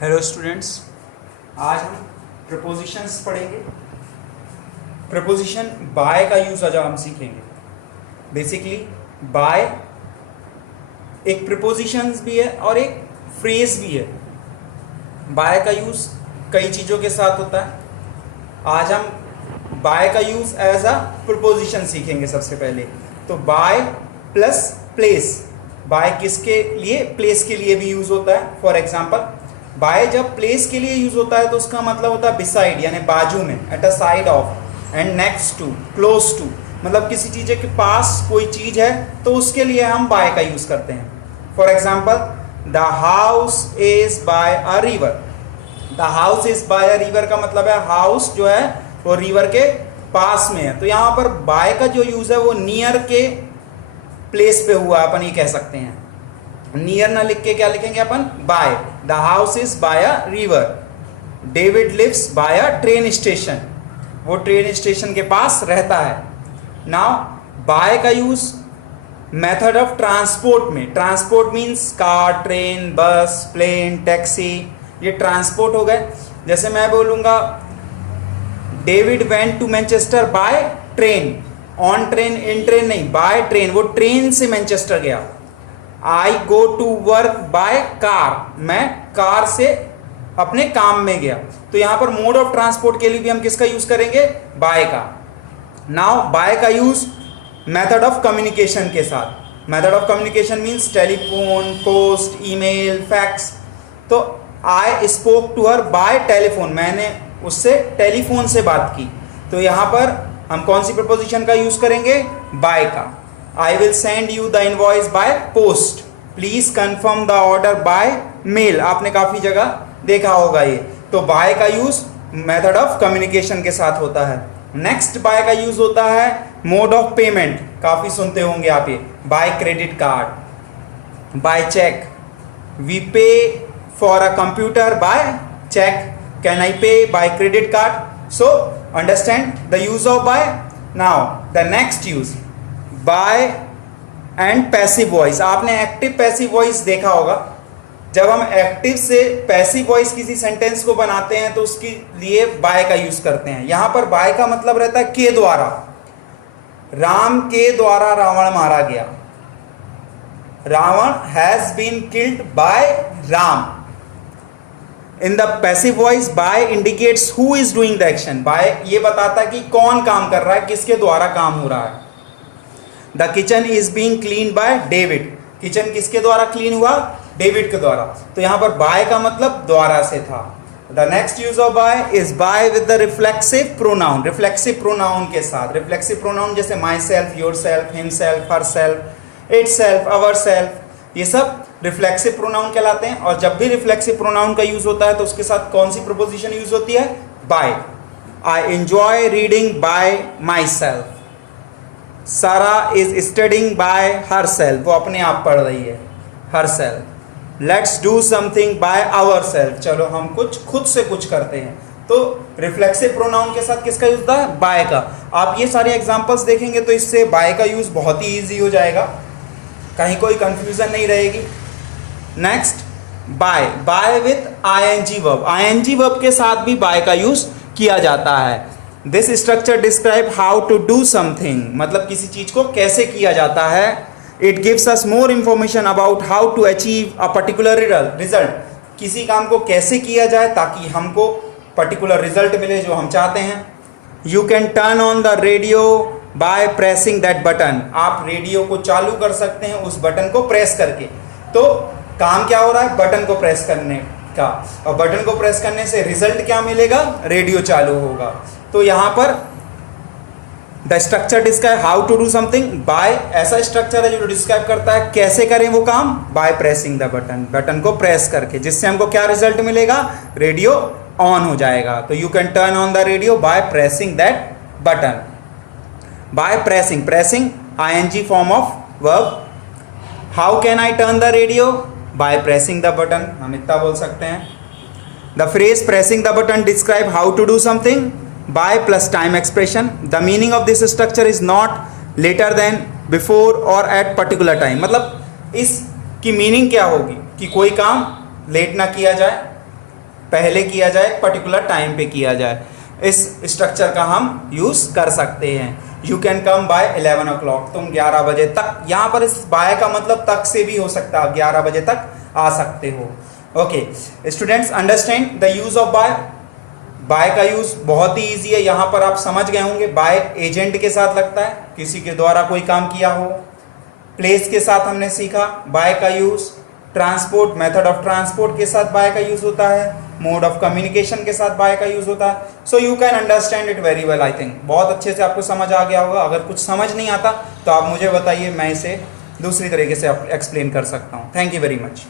Hello students, आज हम propositions पढ़ेंगे। प्रपोजिशन बाय का यूज़ आज हम सीखेंगे। बेसिकली बाय एक प्रपोजिशंस भी है और एक फ्रेज भी है। बाय का यूज़ कई चीज़ों के साथ होता है। आज हम बाय का यूज़ एज अ प्रपोजिशन सीखेंगे। सबसे पहले तो बाय प्लस प्लेस। बाय किसके लिए? प्लेस के लिए भी यूज़ होता है। फॉर एग्जाम्पल, बाय जब प्लेस के लिए यूज होता है तो उसका मतलब होता है बिसाइड, यानी बाजू में, at a side of, and next to, close to. मतलब किसी चीज़ के पास कोई चीज़ है तो उसके लिए हम बाय का यूज करते हैं। For example, the house is by a river. The house is by a river का मतलब है हाउस जो है वो रिवर के पास में है। तो यहाँ पर बाय का जो यूज है वो नियर के प्लेस पे हुआ, अपन ये कह सकते हैं। नियर ना लिख के क्या लिखेंगे अपन? By. The house is by a river. David lives by a train station. वो ट्रेन स्टेशन के पास रहता है। नाउ बाय का यूज मेथड ऑफ ट्रांसपोर्ट में। Transport means car, train, bus, plane, taxi, ये ट्रांसपोर्ट हो गए। जैसे मैं बोलूंगा David went to Manchester by train. On train, in train नहीं, बाय ट्रेन। वो ट्रेन से मैनचेस्टर गया। I go to work by car. मैं कार से अपने काम में गया। तो यहां पर मोड ऑफ ट्रांसपोर्ट के लिए भी हम किसका यूज करेंगे? बाय का। नाउ बाय का यूज मेथड ऑफ कम्युनिकेशन के साथ। Method of communication means telephone, post, email, fax. तो I spoke to her by telephone. मैंने उससे टेलीफोन से बात की। तो यहां पर हम कौन सी प्रपोजिशन का यूज करेंगे? बाय का। I will send you the invoice by post. Please confirm the order by mail. आपने काफी जगह देखा होगा ये। तो बाय का यूज मेथड ऑफ कम्युनिकेशन के साथ होता है। नेक्स्ट बाय का यूज होता है मोड ऑफ पेमेंट। काफी सुनते होंगे आप ये। By credit card, by cheque. We pay for a computer by cheque. Can I pay by credit card? So understand the use of by. Now the next use by and passive voice. आपने active passive voice देखा होगा। जब हम active से passive voice किसी sentence को बनाते हैं तो उसके लिए बाय का यूज करते हैं। यहां पर बाय का मतलब रहता है के द्वारा। राम के द्वारा रावण मारा गया। Ravan has been killed by Ram. In the passive voice by indicates who is doing the action. By ये बताता है कि कौन काम कर रहा है, किसके द्वारा काम हो रहा है। The kitchen is being clean by David. Kitchen किसके द्वारा क्लीन हुआ? डेविड के द्वारा। तो यहां पर बाय का मतलब द्वारा से था। The next use of by is by with the reflexive pronoun. Reflexive pronoun के साथ। रिफ्लेक्सिव प्रोनाउन जैसे myself, yourself, himself, herself, itself, ourself, ये सब रिफ्लेक्सिव प्रोनाउन कहलाते हैं। और जब भी रिफ्लेक्सिव प्रोनाउन का यूज होता है तो उसके साथ कौन सी प्रपोजिशन यूज होती है? By. I enjoy reading by myself. Sarah is studying by herself. वो अपने आप पढ़ रही है, herself. Let's do something by ourself. चलो हम कुछ खुद से कुछ करते हैं। तो रिफ्लेक्सिव प्रोनाउन के साथ किसका यूज होता है? बाय का। आप ये सारे एग्जांपल्स देखेंगे तो इससे बाय का यूज बहुत ही इजी हो जाएगा, कहीं कोई कंफ्यूजन नहीं रहेगी। Next by. By with ING verb. ING verb के साथ भी बाय का यूज किया जाता है। This structure describe how to do something. मतलब किसी चीज को कैसे किया जाता है। It gives us more information about how to achieve a particular result. किसी काम को कैसे किया जाए ताकि हमको पर्टिकुलर रिजल्ट मिले जो हम चाहते हैं। You can turn on the radio by pressing that button. आप रेडियो को चालू कर सकते हैं उस बटन को प्रेस करके। तो काम क्या हो रहा है? बटन को प्रेस करने का। और बटन को प्रेस करने से रिजल्ट क्या मिलेगा? रेडियो चालू होगा। तो यहां पर the structure describe how to do something by. ऐसा स्ट्रक्चर है जो डिस्क्राइब करता है कैसे करें वो काम। By pressing the button. Button को प्रेस करके, जिससे हमको क्या रिजल्ट मिलेगा? रेडियो ऑन हो जाएगा। तो you can turn on the radio by pressing that button. By pressing. Pressing ING form of verb. How can I turn the radio? By pressing the button. हम इतना बोल सकते हैं। The phrase pressing the button describe how to do something by plus time expression. The meaning of this structure is not later then, before or at particular time. मतलब इसकी meaning क्या होगी कि कोई काम लेट ना किया जाए, पहले किया जाए, पर्टिकुलर टाइम पे किया जाए। इस स्ट्रक्चर का हम यूज कर सकते हैं। You can come by 11 o'clock, तुम 11 बजे तक, यहाँ पर इस बाय का मतलब तक से भी हो सकता है, 11 बजे तक आ सकते हो। Okay students, understand the use of by. By का यूज बहुत ही ईजी है, यहाँ पर आप समझ गए होंगे। बाय एजेंट के साथ लगता है, किसी के द्वारा कोई काम किया हो। प्लेस के साथ हमने सीखा बाय का use. Transport, method of transport के साथ बाय का यूज होता है। मोड ऑफ कम्युनिकेशन के साथ बाय का यूज होता है। So you can understand it very well. I think बहुत अच्छे से आपको समझ आ गया होगा। अगर कुछ समझ नहीं आता तो आप मुझे बताइए, मैं इसे दूसरी तरीके से एक्सप्लेन कर सकता हूँ। Thank you very much.